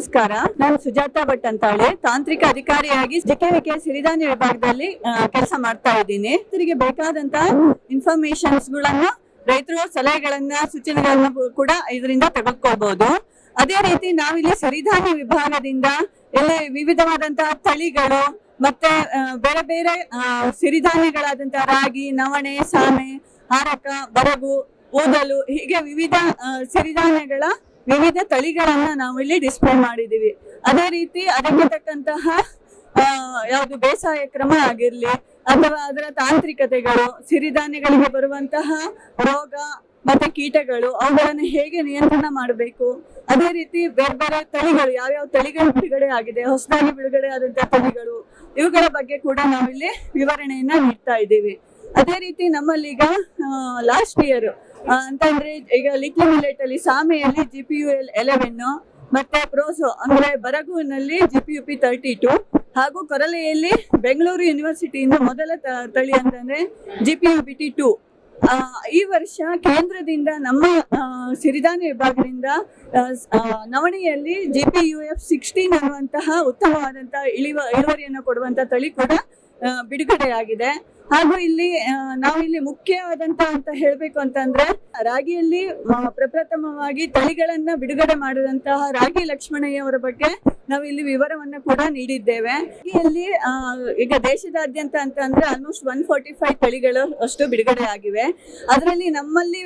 ನಮಸ್ಕಾರ. ನಾನು ಸುಜಾತಾ ಭಟ್ ಅಂತ ಹೇಳಿ ತಾಂತ್ರಿಕ ಅಧಿಕಾರಿಯಾಗಿ ಜಿಕೆವಿಕೆ ಸಿರಿಧಾನ್ಯ ವಿಭಾಗದಲ್ಲಿ ಕೆಲಸ ಮಾಡ್ತಾ ಇದ್ದೀನಿ. ರೈತರಿಗೆ ಬೇಕಾದಂತ ಇನ್ಫಾರ್ಮೇಶನ್ಸ್ ಗಳನ್ನ ರೈತರು ಸಲಹೆಗಳನ್ನ ಸೂಚನೆಗಳನ್ನ ಕೂಡ ಇದರಿಂದ ತೆಗೆದುಕೊಳ್ಬಹುದು. ಅದೇ ರೀತಿ ನಾವಿಲ್ಲಿ ಸಿರಿಧಾನ್ಯ ವಿಭಾಗದಿಂದ ಇಲ್ಲಿ ವಿವಿಧವಾದಂತಹ ತಳಿಗಳು ಮತ್ತೆ ಬೇರೆ ಬೇರೆ ಸಿರಿಧಾನ್ಯಗಳಾದಂತಹ ರಾಗಿ, ನವಣೆ, ಸಾಮೆ, ಹಾರಕ, ಬರಗು, ಊದಲು ಹೀಗೆ ವಿವಿಧ ಸಿರಿಧಾನ್ಯಗಳ ವಿವಿಧ ತಳಿಗಳನ್ನ ನಾವು ಇಲ್ಲಿ ಡಿಸ್ಪ್ಲೇ ಮಾಡಿದೀವಿ. ಅದೇ ರೀತಿ ಅದಕ್ಕೆ ತಕ್ಕಂತಹ ಯಾವುದು ಬೇಸಾಯ ಕ್ರಮ ಆಗಿರ್ಲಿ ಅಥವಾ ಅದರ ತಾಂತ್ರಿಕತೆಗಳು, ಸಿರಿಧಾನ್ಯಗಳಿಗೆ ಬರುವಂತಹ ರೋಗ ಮತ್ತೆ ಕೀಟಗಳು ಅವುಗಳನ್ನು ಹೇಗೆ ನಿಯಂತ್ರಣ ಮಾಡಬೇಕು, ಅದೇ ರೀತಿ ಬೇರೆ ಬೇರೆ ತಳಿಗಳು ಯಾವ್ಯಾವ ತಳಿಗಳು ಬಿಡುಗಡೆ ಆಗಿದೆ, ಹೊಸದಾಗಿ ಬಿಡುಗಡೆ ಆದಂತಹ ತಳಿಗಳು, ಇವುಗಳ ಬಗ್ಗೆ ಕೂಡ ನಾವಿಲ್ಲಿ ವಿವರಣೆಯನ್ನ ನೀಡ್ತಾ ಇದ್ದೀವಿ. ಅದೇ ರೀತಿ ನಮ್ಮಲ್ಲಿ ಈಗ ಲಾಸ್ಟ್ ಇಯರ್ ಅಂತಂದ್ರೆ ಈಗ ಲಿಟ್ಲ್ ಮಿಲೆಟ್ ಅಲ್ಲಿ ಸಾಮೆಯಲ್ಲಿ GPU11 ಮತ್ತೆ ಪ್ರೋಸೋ ಅಂದ್ರೆ ಬರಗುವಿನಲ್ಲಿ GPUP 32 ಹಾಗೂ ಕೊರಲೆಯಲ್ಲಿ ಬೆಂಗಳೂರು ಯೂನಿವರ್ಸಿಟಿಯಿಂದ ಮೊದಲ ತಳಿ ಅಂತಂದ್ರೆ GPUBT2. ಈ ವರ್ಷ ಕೇಂದ್ರದಿಂದ ನಮ್ಮ ಸಿರಿಧಾನ್ಯ ವಿಭಾಗದಿಂದ ನವಣೆಯಲ್ಲಿ GPUF16 ಅನ್ನುವಂತಹ ಉತ್ತಮವಾದಂತಹ ಇಳುವರಿಯನ್ನು ಕೊಡುವಂತಹ ತಳಿ ಕೂಡ ಬಿಡುಗಡೆಯಾಗಿದೆ. ಹಾಗೂ ಇಲ್ಲಿ ನಾವಿಲ್ಲಿ ಮುಖ್ಯವಾದಂತ ಅಂತ ಹೇಳ್ಬೇಕು ಅಂತಂದ್ರೆ ರಾಗಿಯಲ್ಲಿ ಪ್ರಪ್ರಥಮವಾಗಿ ತಳಿಗಳನ್ನ ಬಿಡುಗಡೆ ಮಾಡಿದಂತಹ ರಾಗಿ ಲಕ್ಷ್ಮಣಯ್ಯ ಅವರ ಬಗ್ಗೆ ನಾವು ಇಲ್ಲಿ ವಿವರವನ್ನ ಕೂಡ ನೀಡಿದ್ದೇವೆ. ರಾಗಿಯಲ್ಲಿ ಈಗ ದೇಶದಾದ್ಯಂತ ಅಂತ ಅಂದ್ರೆ ಆಲ್ಮೋಸ್ಟ್ 145 ತಳಿಗಳು ಅಷ್ಟು ಬಿಡುಗಡೆ ಆಗಿವೆ. ಅದರಲ್ಲಿ ನಮ್ಮಲ್ಲಿ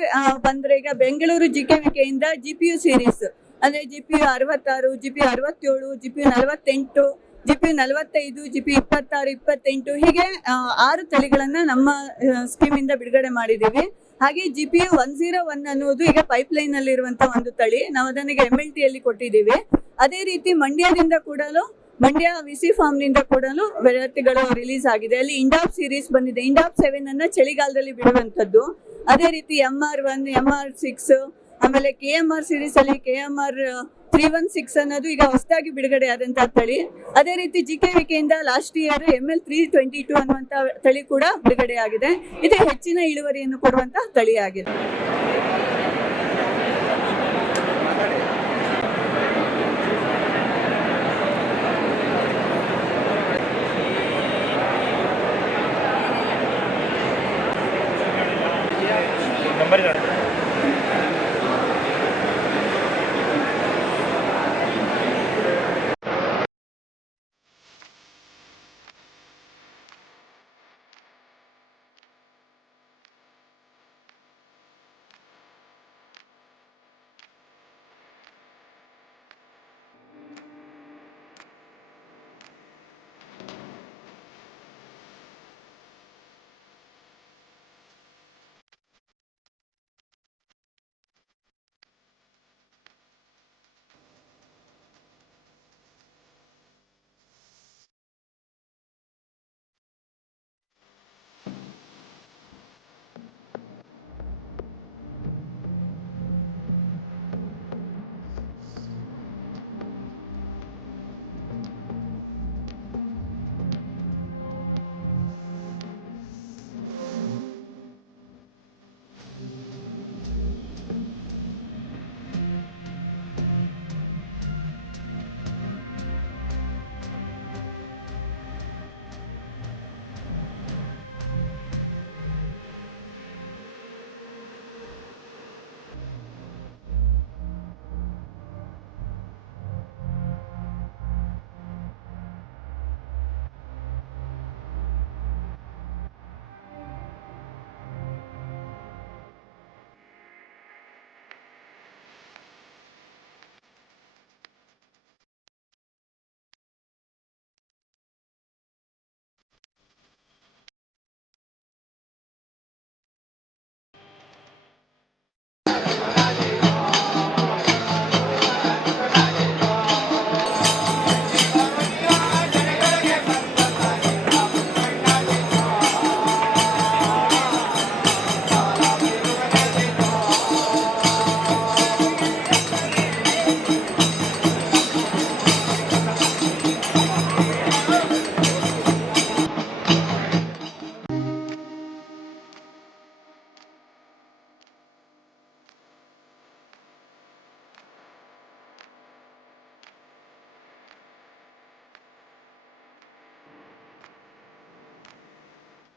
ಬಂದ್ರೆ ಈಗ ಬೆಂಗಳೂರು ಜಿಕೆವಿಕೆಯಿಂದ GPU ಸೀರೀಸ್ ಅಂದ್ರೆ GPU66, GPU67, GPU48, GPU45, GPU26, 28 ಹೀಗೆ 6 ತಳಿಗಳನ್ನ ನಮ್ಮ ಸ್ಕೀಮ್ ಇಂದ ಬಿಡುಗಡೆ ಮಾಡಿದೀವಿ. ಹಾಗೆ GPU101 ಅನ್ನೋದು ಈಗ ಪೈಪ್ಲೈನ್ ಅಲ್ಲಿ ಇರುವಂತಹ ಒಂದು ತಳಿ, ನಾವು ಅದನ್ನ MLT ಅಲ್ಲಿ ಕೊಟ್ಟಿದ್ದೀವಿ. ಅದೇ ರೀತಿ ಮಂಡ್ಯದಿಂದ ಕೂಡ ಮಂಡ್ಯ ವಿಸಿ ಫಾರ್ಮ್ ನಿಂದ ಕೂಡ ವೆರೈಟಿಗಳು ರಿಲೀಸ್ ಆಗಿದೆ. ಅಲ್ಲಿ ಇಂಡಾಪ್ ಸೀರೀಸ್ ಬಂದಿದೆ. ಇಂಡಾಪ್ 7 ಅನ್ನ ಚಳಿಗಾಲದಲ್ಲಿ ಬಿಡುವಂತದ್ದು. ಅದೇ ರೀತಿ MR1, MR6 ಆಮೇಲೆ KMR ಸೀರೀಸ್ ಅಲ್ಲಿ KMR 316 ಅನ್ನೋದು ಈಗ ಹೊಸದಾಗಿ ಬಿಡುಗಡೆ ಆದಂತಹ ತಳಿ. ಅದೇ ರೀತಿ ಜಿಕೆವಿಕೆಯಿಂದ ಲಾಸ್ಟ್ ಇಯರ್ ML322 ಅನ್ನುವಂತ ತಳಿ ಕೂಡ ಬಿಡುಗಡೆ ಆಗಿದೆ. ಇದು ಹೆಚ್ಚಿನ ಇಳುವರಿಯನ್ನು ಕೊಡುವಂತಹ ತಳಿ ಆಗಿದೆ.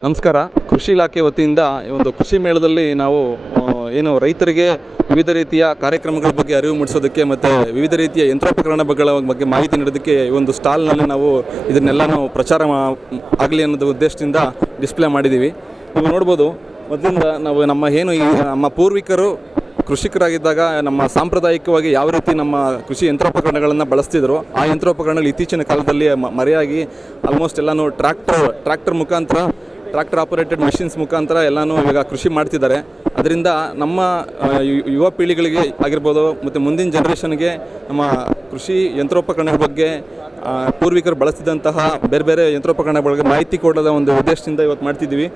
ನಮಸ್ಕಾರ. ಕೃಷಿ ಇಲಾಖೆ ವತಿಯಿಂದ ಈ ಒಂದು ಕೃಷಿ ಮೇಳದಲ್ಲಿ ನಾವು ಏನು ರೈತರಿಗೆ ವಿವಿಧ ರೀತಿಯ ಕಾರ್ಯಕ್ರಮಗಳ ಬಗ್ಗೆ ಅರಿವು ಮೂಡಿಸೋದಕ್ಕೆ ಮತ್ತು ವಿವಿಧ ರೀತಿಯ ಯಂತ್ರೋಪಕರಣಗಳ ಬಗ್ಗೆ ಮಾಹಿತಿ ನೀಡೋದಕ್ಕೆ ಈ ಒಂದು ಸ್ಟಾಲ್ನಲ್ಲಿ ನಾವು ಇದನ್ನೆಲ್ಲ ನಾವು ಪ್ರಚಾರ ಆಗಲಿ ಅನ್ನೋದು ಉದ್ದೇಶದಿಂದ ಡಿಸ್ಪ್ಲೇ ಮಾಡಿದ್ದೀವಿ. ನೀವು ನೋಡ್ಬೋದು, ಮೊದಲಿಂದ ನಾವು ನಮ್ಮ ಪೂರ್ವಿಕರು ಕೃಷಿಕರಾಗಿದ್ದಾಗ ನಮ್ಮ ಸಾಂಪ್ರದಾಯಿಕವಾಗಿ ಯಾವ ರೀತಿ ನಮ್ಮ ಕೃಷಿ ಯಂತ್ರೋಪಕರಣಗಳನ್ನು ಬಳಸ್ತಿದ್ರು, ಆ ಯಂತ್ರೋಪಕರಣಗಳು ಇತ್ತೀಚಿನ ಕಾಲದಲ್ಲಿ ಮರೆಯಾಗಿ ಆಲ್ಮೋಸ್ಟ್ ಎಲ್ಲನೂ ಟ್ರ್ಯಾಕ್ಟರ್ ಮುಖಾಂತರ, ಟ್ರ್ಯಾಕ್ಟರ್ ಆಪರೇಟೆಡ್ ಮೆಷಿನ್ಸ್ ಮುಖಾಂತರ ಎಲ್ಲನೂ ಇವಾಗ ಕೃಷಿ ಮಾಡ್ತಿದ್ದಾರೆ. ಅದರಿಂದ ನಮ್ಮ ಯುವ ಪೀಳಿಗೆಗಳಿಗೆ ಆಗಿರ್ಬೋದು ಮತ್ತು ಮುಂದಿನ ಜನ್ರೇಷನ್ಗೆ ನಮ್ಮ ಕೃಷಿ ಯಂತ್ರೋಪಕರಣಗಳ ಬಗ್ಗೆ ಪೂರ್ವಿಕರು ಬಳಸ್ತಿದ್ದಂತಹ ಬೇರೆ ಬೇರೆ ಯಂತ್ರೋಪಕರಣಗಳ ಬಗ್ಗೆ ಮಾಹಿತಿ ಕೊಡೋದ ಒಂದು ಉದ್ದೇಶದಿಂದ ಇವತ್ತು ಮಾಡ್ತಿದ್ದೀವಿ.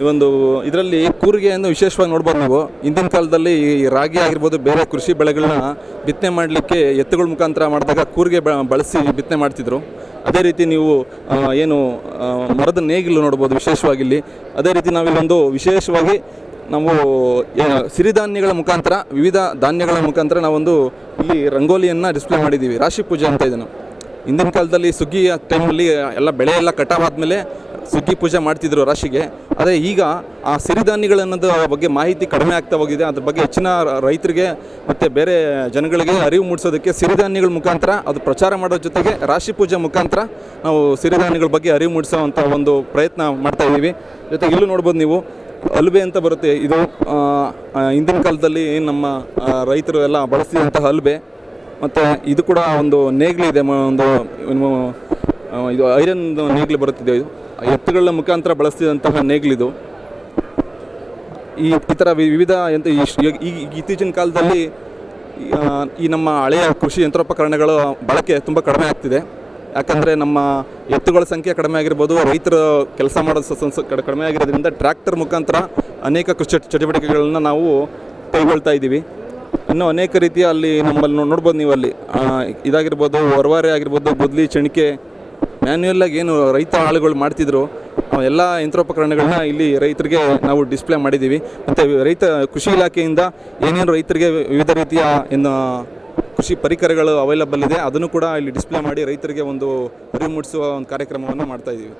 ಈ ಒಂದು ಇದರಲ್ಲಿ ಕೂರಿಗೆಯನ್ನು ವಿಶೇಷವಾಗಿ ನೋಡ್ಬೋದು. ನಾವು ಹಿಂದಿನ ಕಾಲದಲ್ಲಿ ಈ ರಾಗಿ ಆಗಿರ್ಬೋದು, ಬೇರೆ ಕೃಷಿ ಬೆಳೆಗಳನ್ನ ಬಿತ್ತನೆ ಮಾಡಲಿಕ್ಕೆ ಎತ್ತುಗಳ ಮುಖಾಂತರ ಮಾಡಿದಾಗ ಕೂರಿಗೆ ಬಳಸಿ ಬಿತ್ತನೆ ಮಾಡ್ತಿದ್ರು. ಅದೇ ರೀತಿ ನೀವು ಮರದ ನೇಗಿಲು ನೋಡ್ಬೋದು ವಿಶೇಷವಾಗಿ ಇಲ್ಲಿ. ಅದೇ ರೀತಿ ನಾವಿಲ್ಲೊಂದು ವಿಶೇಷವಾಗಿ ನಾವು ಸಿರಿಧಾನ್ಯಗಳ ಮುಖಾಂತರ, ವಿವಿಧ ಧಾನ್ಯಗಳ ಮುಖಾಂತರ ನಾವೊಂದು ಇಲ್ಲಿ ರಂಗೋಲಿಯನ್ನು ಡಿಸ್ಪ್ಲೇ ಮಾಡಿದ್ದೀವಿ. ರಾಶಿ ಪೂಜೆ ಅಂತ ಇದನ್ನು ಹಿಂದಿನ ಕಾಲದಲ್ಲಿ ಸುಗ್ಗಿಯ ಟೈಮಲ್ಲಿ ಎಲ್ಲ ಬೆಳೆ ಎಲ್ಲ ಕಟಾವಾದಮೇಲೆ ಸುಗ್ಗಿ ಪೂಜೆ ಮಾಡ್ತಿದ್ರು ರಾಶಿಗೆ. ಅದೇ ಈಗ ಆ ಸಿರಿಧಾನ್ಯಗಳನ್ನೋದು ಬಗ್ಗೆ ಮಾಹಿತಿ ಕಡಿಮೆ ಆಗ್ತಾ ಹೋಗಿದೆ. ಅದ್ರ ಬಗ್ಗೆ ಹೆಚ್ಚಿನ ರೈತರಿಗೆ ಮತ್ತು ಬೇರೆ ಜನಗಳಿಗೆ ಅರಿವು ಮೂಡಿಸೋದಕ್ಕೆ ಸಿರಿಧಾನ್ಯಗಳ ಮುಖಾಂತರ ಅದು ಪ್ರಚಾರ ಮಾಡೋ ಜೊತೆಗೆ ರಾಶಿ ಪೂಜೆ ಮುಖಾಂತರ ನಾವು ಸಿರಿಧಾನ್ಯಗಳ ಬಗ್ಗೆ ಅರಿವು ಮೂಡಿಸೋವಂಥ ಒಂದು ಪ್ರಯತ್ನ ಮಾಡ್ತಾಯಿದ್ದೀವಿ. ಜೊತೆಗೆ ಇಲ್ಲೂ ನೋಡ್ಬೋದು ನೀವು, ಅಲ್ಬೆ ಅಂತ ಬರುತ್ತೆ. ಇದು ಹಿಂದಿನ ಕಾಲದಲ್ಲಿ ನಮ್ಮ ರೈತರು ಎಲ್ಲ ಬಳಸಿದಂತಹ ಅಲ್ಬೆ. ಮತ್ತು ಇದು ಕೂಡ ಒಂದು ನೇಗಿಲಿದೆ, ಇದು ಐರನ್ ನೇಗಿಲು ಬರುತ್ತಿದೆ. ಇದು ಎತ್ತುಗಳ ಮುಖಾಂತರ ಬಳಸ್ತಿದ್ದಂತಹ ನೇಗಿಲಿದು. ಈ ಥರ ವಿವಿಧ ಇತ್ತೀಚಿನ ಕಾಲದಲ್ಲಿ ಈ ನಮ್ಮ ಹಳೆಯ ಕೃಷಿ ಯಂತ್ರೋಪಕರಣಗಳ ಬಳಕೆ ತುಂಬ ಕಡಿಮೆ ಆಗ್ತಿದೆ. ಯಾಕಂದರೆ ನಮ್ಮ ಎತ್ತುಗಳ ಸಂಖ್ಯೆ ಕಡಿಮೆ ಆಗಿರ್ಬೋದು, ರೈತರ ಕೆಲಸ ಮಾಡೋದು ಕಡಿಮೆ ಆಗಿರೋದ್ರಿಂದ ಟ್ರ್ಯಾಕ್ಟರ್ ಮುಖಾಂತರ ಅನೇಕ ಕೃಷಿ ಚಟುವಟಿಕೆಗಳನ್ನ ನಾವು ಕೈಗೊಳ್ತಾ ಇದ್ದೀವಿ. ಇನ್ನೂ ಅನೇಕ ರೀತಿಯ ಅಲ್ಲಿ ನಮ್ಮಲ್ಲಿ ನೋಡ್ಬೋದು ನೀವು, ಅಲ್ಲಿ ಇದಾಗಿರ್ಬೋದು, ಹೊರವಾರೆ ಆಗಿರ್ಬೋದು, ಗುದ್ಲಿ, ಚಣಿಕೆ, ಮ್ಯಾನ್ಯುಯಲ್ಲಾಗಿ ಏನು ರೈತ ಆಳುಗಳು ಮಾಡ್ತಿದ್ರು ಎಲ್ಲ ಯಂತ್ರೋಪಕರಣಗಳನ್ನ ಇಲ್ಲಿ ರೈತರಿಗೆ ನಾವು ಡಿಸ್ಪ್ಲೇ ಮಾಡಿದ್ದೀವಿ. ಮತ್ತು ಕೃಷಿ ಇಲಾಖೆಯಿಂದ ಏನೇನು ರೈತರಿಗೆ ವಿವಿಧ ರೀತಿಯ ಕೃಷಿ ಪರಿಕರಗಳು ಅವೈಲಬಲ್ ಇದೆ ಅದನ್ನು ಕೂಡ ಇಲ್ಲಿ ಡಿಸ್ಪ್ಲೇ ಮಾಡಿ ರೈತರಿಗೆ ಒಂದು ಅರಿವು ಮೂಡಿಸುವ ಒಂದು ಕಾರ್ಯಕ್ರಮವನ್ನು ಮಾಡ್ತಾಯಿದ್ದೀವಿ.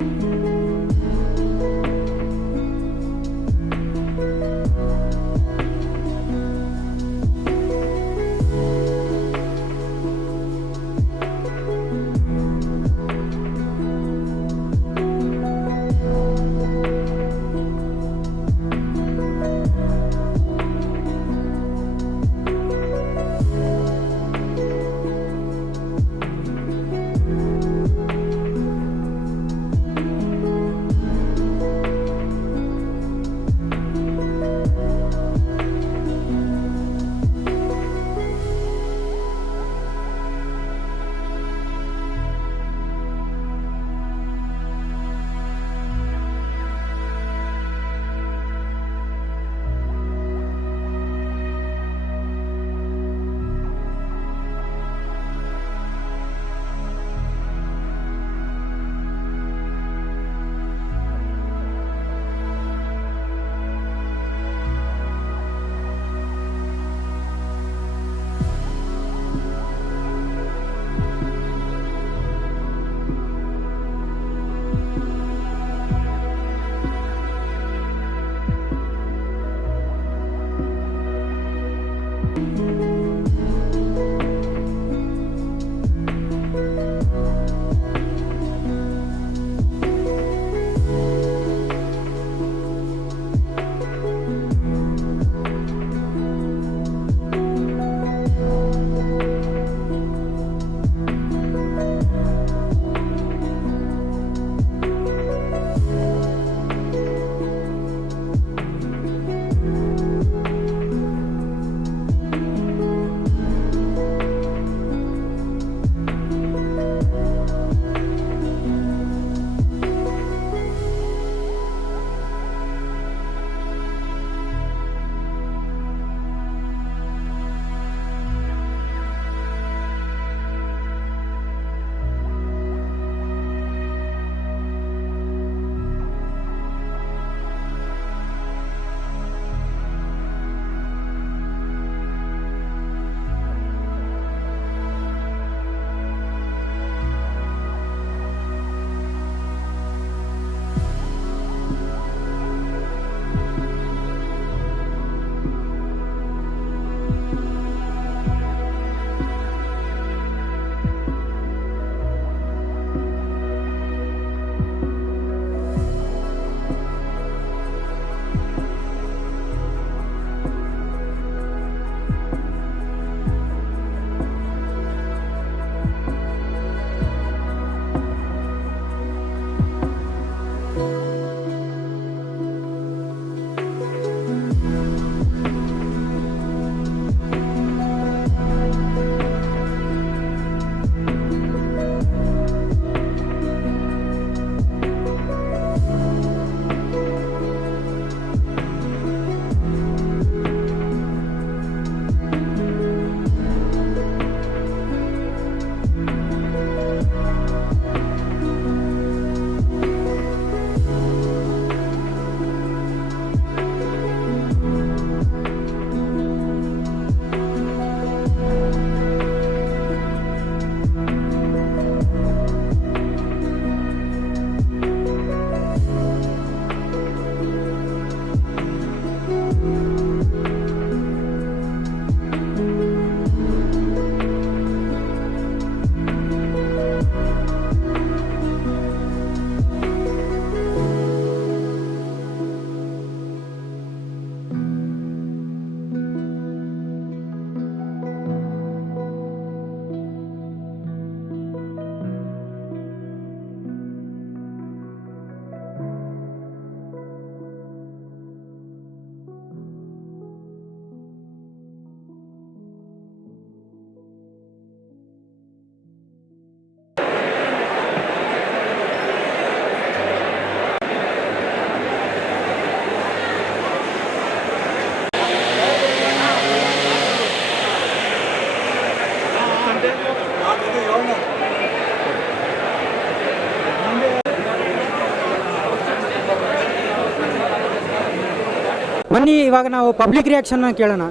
ಬನ್ನಿ ಇವಾಗ ನಾವು ಪಬ್ಲಿಕ್ ರಿಯಾಕ್ಷನ್ನ ಕೇಳೋಣ.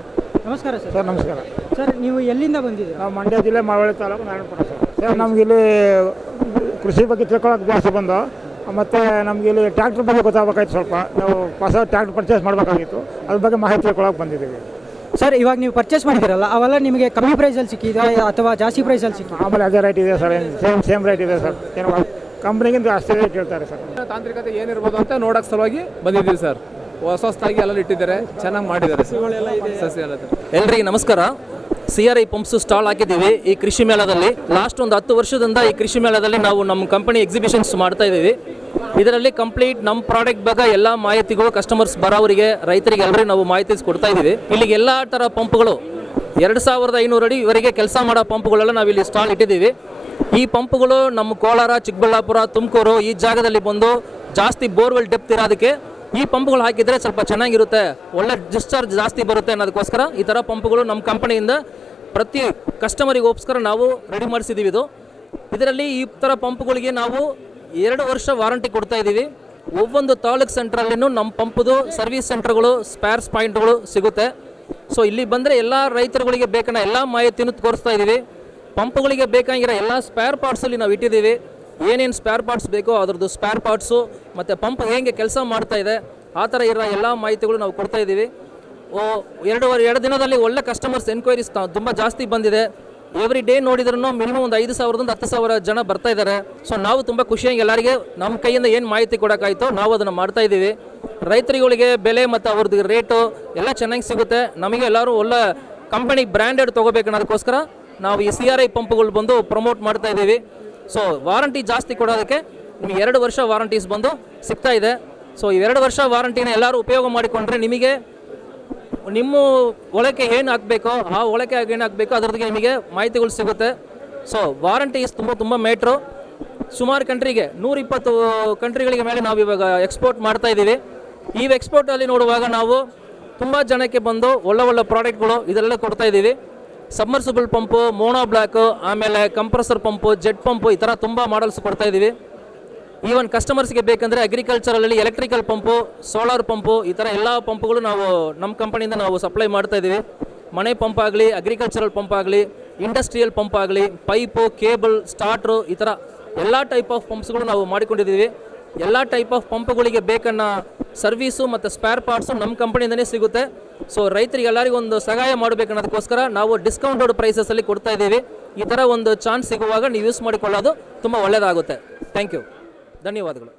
ನಮಸ್ಕಾರ ಸರ್. ಸರ್ ನಮಸ್ಕಾರ ಸರ್ ನೀವು ಎಲ್ಲಿಂದ ಬಂದಿದ್ದೀರಾ? ನಾವು ಮಂಡ್ಯ ಜಿಲ್ಲೆ ಮಳವಳ್ಳಿ ತಾಲೂಕು ನಾರಾಯಣಪುರ ಸರ್. ಸರ್ ನಮ್ಗೆ ಇಲ್ಲಿ ಕೃಷಿ ಬಗ್ಗೆ ತಿಳ್ಕೊಳ್ಳೋಕೆ ಜಾಸ್ತಿ ಬಂದು, ಮತ್ತು ನಮ್ಗೆ ಇಲ್ಲಿ ಟ್ರ್ಯಾಕ್ಟ್ರ್ ಬಗ್ಗೆ ಗೊತ್ತಾಗಬೇಕಾಯ್ತು. ಸ್ವಲ್ಪ ನಾವು ಹೊಸ ಟ್ರ್ಯಾಕ್ಟ್ರ್ ಪರ್ಚೇಸ್ ಮಾಡಬೇಕಾಗಿತ್ತು, ಅದ್ರ ಬಗ್ಗೆ ಮಾಹಿತಿ ತಿಳ್ಕೊಳ್ಳೋಕೆ ಬಂದಿದ್ದೀವಿ. ಸರ್ ಇವಾಗ ನೀವು ಪರ್ಚೇಸ್ ಮಾಡಿದ್ದೀರಲ್ಲ, ಅವೆಲ್ಲ ನಿಮಗೆ ಕಮ್ಮಿ ಪ್ರೈಸಲ್ಲಿ ಸಿಕ್ಕಿದೆ ಅಥವಾ ಜಾಸ್ತಿ ಪ್ರೈಸಲ್ಲಿ ಸಿಕ್ಕಿದೆ? ಆಮೇಲೆ ಅದೇ ರೇಟ್ ಇದೆ ಸರ್, ಸೇಮ್ ರೇಟ್ ಇದೆ ಸರ್. ಏನು ಕಂಪ್ನಿಗಿಂತ ಅಷ್ಟೇ ರೇಟ್ ಹೇಳ್ತಾರೆ ಸರ್. ತಾಂತ್ರಿಕತೆ ಏನಿರ್ಬೋದು ಅಂತ ನೋಡೋಕೆ ಸಲುವಾಗಿ ಬಂದಿದ್ದೀವಿ ಸರ್. ಹೊಸದಾಗಿ ಎಲ್ಲ ಇಟ್ಟಿದ್ದಾರೆ, ಚೆನ್ನಾಗಿ ಮಾಡಿದ್ದಾರೆ ಸಸಿ ಎಲ್ಲ. ಎಲ್ರಿಗೂ ನಮಸ್ಕಾರ. CRI ಪಂಪ್ಸ್ ಸ್ಟಾಲ್ ಹಾಕಿದ್ದೀವಿ ಈ ಕೃಷಿ ಮೇಳದಲ್ಲಿ. ಲಾಸ್ಟ್ ಒಂದು 10 ವರ್ಷದಿಂದ ಈ ಕೃಷಿ ಮೇಳದಲ್ಲಿ ನಾವು ನಮ್ಮ ಕಂಪನಿ ಎಕ್ಸಿಬಿಷನ್ಸ್ ಮಾಡ್ತಾ ಇದ್ದೀವಿ. ಇದರಲ್ಲಿ ಕಂಪ್ಲೀಟ್ ನಮ್ಮ ಪ್ರಾಡಕ್ಟ್ ಬಗ್ಗೆ ಎಲ್ಲ ಮಾಹಿತಿಗಳು ಕಸ್ಟಮರ್ಸ್ ಬರೋವರಿಗೆ, ರೈತರಿಗೆ ಎಲ್ಲರಿಗೂ ನಾವು ಮಾಹಿತಿ ಕೊಡ್ತಾ ಇದ್ದೀವಿ. ಇಲ್ಲಿಗೆ ಎಲ್ಲ ಥರ ಪಂಪ್ಗಳು 2500 ಅಡಿ ಇವರಿಗೆ ಕೆಲಸ ಮಾಡೋ ಪಂಪ್ಗಳೆಲ್ಲ ನಾವು ಇಲ್ಲಿ ಸ್ಟಾಲ್ ಇಟ್ಟಿದ್ದೀವಿ. ಈ ಪಂಪ್ಗಳು ನಮ್ಮ ಕೋಲಾರ, ಚಿಕ್ಕಬಳ್ಳಾಪುರ, ತುಮಕೂರು ಈ ಜಾಗದಲ್ಲಿ ಬಂದು ಜಾಸ್ತಿ ಬೋರ್ವೆಲ್ ಡೆಪ್ತ್ ಇರೋದಕ್ಕೆ ಈ ಪಂಪ್ಗಳು ಹಾಕಿದರೆ ಸ್ವಲ್ಪ ಚೆನ್ನಾಗಿರುತ್ತೆ, ಒಳ್ಳೆ ಡಿಸ್ಚಾರ್ಜ್ ಜಾಸ್ತಿ ಬರುತ್ತೆ ಅನ್ನೋದಕ್ಕೋಸ್ಕರ ಈ ಥರ ಪಂಪ್ಗಳು ನಮ್ಮ ಕಂಪನಿಯಿಂದ ಪ್ರತಿ ಕಸ್ಟಮರಿಗೋಸ್ಕರ ನಾವು ರೆಡಿ ಮಾಡಿಸಿದ್ದೀವಿ. ಇದರಲ್ಲಿ ಈ ಥರ ಪಂಪ್ಗಳಿಗೆ ನಾವು 2 ವರ್ಷ ವಾರಂಟಿ ಕೊಡ್ತಾ ಇದ್ದೀವಿ. ಒவ்வೊಂದು ತಾಲೂಕು ಸೆಂಟ್ರಲ್ಲಿನೂ ನಮ್ಮ ಪಂಪ್ದು ಸರ್ವಿಸ್ ಸೆಂಟರ್ಗಳು, ಸ್ಪೇರ್ಸ್ ಪಾಯಿಂಟ್ಗಳು ಸಿಗುತ್ತೆ. ಸೊ ಇಲ್ಲಿ ಬಂದರೆ ಎಲ್ಲ ರೈತರುಗಳಿಗೆ ಬೇಕಾದ ಎಲ್ಲ ಮಾಹಿತಿನೂ ತೋರಿಸ್ತಾ ಇದ್ದೀವಿ. ಪಂಪ್ಗಳಿಗೆ ಬೇಕಾಗಿರೋ ಎಲ್ಲ ಸ್ಪೇರ್ ಪಾರ್ಟ್ಸಲ್ಲಿ ನಾವು ಇಟ್ಟಿದ್ದೀವಿ. ಏನೇನು ಸ್ಪೇರ್ ಪಾರ್ಟ್ಸ್ ಬೇಕೋ ಅದರದ್ದು ಸ್ಪೇರ್ ಪಾರ್ಟ್ಸು ಮತ್ತು ಪಂಪ್ ಹೇಗೆ ಕೆಲಸ ಮಾಡ್ತಾ ಇದೆ ಆ ಥರ ಇರೋ ಎಲ್ಲ ಮಾಹಿತಿಗಳು ನಾವು ಕೊಡ್ತಾ ಇದ್ದೀವಿ. 2 ದಿನದಲ್ಲಿ ಒಳ್ಳೆ ಕಸ್ಟಮರ್ಸ್ ಎನ್ಕ್ವೈರೀಸ್ ತುಂಬ ಜಾಸ್ತಿ ಬಂದಿದೆ. ಎವ್ರಿ ಡೇ ನೋಡಿದ್ರೂ ಮಿನಿಮಮ್ ಒಂದು 5,000ದಿಂದ 10,000 ಜನ ಬರ್ತಾ ಇದ್ದಾರೆ. ಸೊ ನಾವು ತುಂಬ ಖುಷಿಯಾಗಿ ಎಲ್ಲರಿಗೆ ನಮ್ಮ ಕೈಯಿಂದ ಏನು ಮಾಹಿತಿ ಕೊಡೋಕ್ಕಾಯಿತೋ ನಾವು ಅದನ್ನು ಮಾಡ್ತಾ ಇದ್ದೀವಿ. ರೈತರುಗಳಿಗೆ ಬೆಲೆ ಮತ್ತು ಅವ್ರದ್ದು ರೇಟು ಎಲ್ಲ ಚೆನ್ನಾಗಿ ಸಿಗುತ್ತೆ. ನಮಗೆ ಎಲ್ಲರೂ ಒಳ್ಳೆ ಕಂಪನಿ ಬ್ರ್ಯಾಂಡೆಡ್ ತೊಗೋಬೇಕು ಅನ್ನೋದಕ್ಕೋಸ್ಕರ ನಾವು ಈ CRI ಪಂಪ್ಗಳು ಬಂದು ಪ್ರಮೋಟ್ ಮಾಡ್ತಾ ಇದ್ದೀವಿ. ಸೊ ವಾರಂಟಿ ಜಾಸ್ತಿ ಕೊಡೋದಕ್ಕೆ ನಿಮಗೆ 2 ವರ್ಷ ವಾರಂಟೀಸ್ ಬಂದು ಸಿಗ್ತಾ ಇದೆ. ಸೊ ಈ 2 ವರ್ಷ ವಾರಂಟಿನ ಎಲ್ಲರೂ ಉಪಯೋಗ ಮಾಡಿಕೊಂಡ್ರೆ ನಿಮಗೆ ನಿಮ್ಮ ಒಳಕ್ಕೆ ಏನು ಹಾಕಬೇಕೋ ಆ ಒಳಕ್ಕೆ ಏನು ಹಾಕಬೇಕೋ ಅದರದ್ದು ನಿಮಗೆ ಮಾಹಿತಿಗಳು ಸಿಗುತ್ತೆ. ಸೊ ವಾರಂಟೀಸ್ ತುಂಬ ಮೇಟ್ರು. ಸುಮಾರು ಕಂಟ್ರಿಗೆ 120 ಕಂಟ್ರಿಗಳಿಗೆ ಮೇಲೆ ನಾವು ಇವಾಗ ಎಕ್ಸ್ಪೋರ್ಟ್ ಮಾಡ್ತಾ ಇದ್ದೀವಿ. ಈ ಎಕ್ಸ್ಪೋರ್ಟಲ್ಲಿ ನೋಡುವಾಗ ನಾವು ತುಂಬ ಜನಕ್ಕೆ ಬಂದು ಒಳ್ಳೆ ಪ್ರಾಡಕ್ಟ್ಗಳು ಇದೆಲ್ಲ ಕೊಡ್ತಾ ಇದ್ದೀವಿ. ಸಬ್ಮರ್ಸಿಬಲ್ ಪಂಪು, ಮೋನೋ ಬ್ಲಾಕು, ಆಮೇಲೆ ಕಂಪ್ರೆಸರ್ ಪಂಪು, ಜೆಟ್ ಪಂಪು ಈ ಥರ ತುಂಬ ಮಾಡಲ್ಸ್ ಕೊಡ್ತಾ ಇದ್ದೀವಿ. ಈವನ್ ಕಸ್ಟಮರ್ಸ್ಗೆ ಬೇಕಂದರೆ ಅಗ್ರಿಕಲ್ಚರಲ್ಲಿ ಎಲೆಕ್ಟ್ರಿಕಲ್ ಪಂಪು, ಸೋಲಾರ್ ಪಂಪು ಈ ಥರ ಎಲ್ಲ ಪಂಪ್ಗಳು ನಾವು ನಮ್ಮ ಕಂಪನಿಯಿಂದ ನಾವು ಸಪ್ಲೈ ಮಾಡ್ತಾ ಇದ್ದೀವಿ. ಮನೆ ಪಂಪ್ ಆಗಲಿ, ಅಗ್ರಿಕಲ್ಚರಲ್ ಪಂಪ್ ಆಗಲಿ, ಇಂಡಸ್ಟ್ರಿಯಲ್ ಪಂಪ್ ಆಗಲಿ, ಪೈಪು, ಕೇಬಲ್, ಸ್ಟಾರ್ಟ್ರು ಈ ಥರ ಎಲ್ಲ ಟೈಪ್ ಆಫ್ ಪಂಪ್ಸ್ಗಳು ನಾವು ಮಾಡಿಕೊಂಡಿದ್ದೀವಿ. ಎಲ್ಲ ಟೈಪ್ ಆಫ್ ಪಂಪ್ಗಳಿಗೆ ಬೇಕನ್ನ ಸರ್ವೀಸು ಮತ್ತು ಸ್ಪೇರ್ ಪಾರ್ಟ್ಸು ನಮ್ಮ ಕಂಪನಿಯಿಂದನೇ ಸಿಗುತ್ತೆ. ಸೊ ರೈತರಿಗೆ ಎಲ್ಲರಿಗೂ ಒಂದು ಸಹಾಯ ಮಾಡಬೇಕನ್ನೋದಕ್ಕೋಸ್ಕರ ನಾವು ಡಿಸ್ಕೌಂಟೆಡ್ ಪ್ರೈಸಸಲ್ಲಿ ಕೊಡ್ತಾ ಇದ್ದೀವಿ. ಈ ಥರ ಒಂದು ಚಾನ್ಸ್ ಸಿಗುವಾಗ ನೀವು ಯೂಸ್ ಮಾಡಿಕೊಳ್ಳೋದು ತುಂಬ ಒಳ್ಳೆಯದಾಗುತ್ತೆ. ಥ್ಯಾಂಕ್ ಯು, ಧನ್ಯವಾದಗಳು.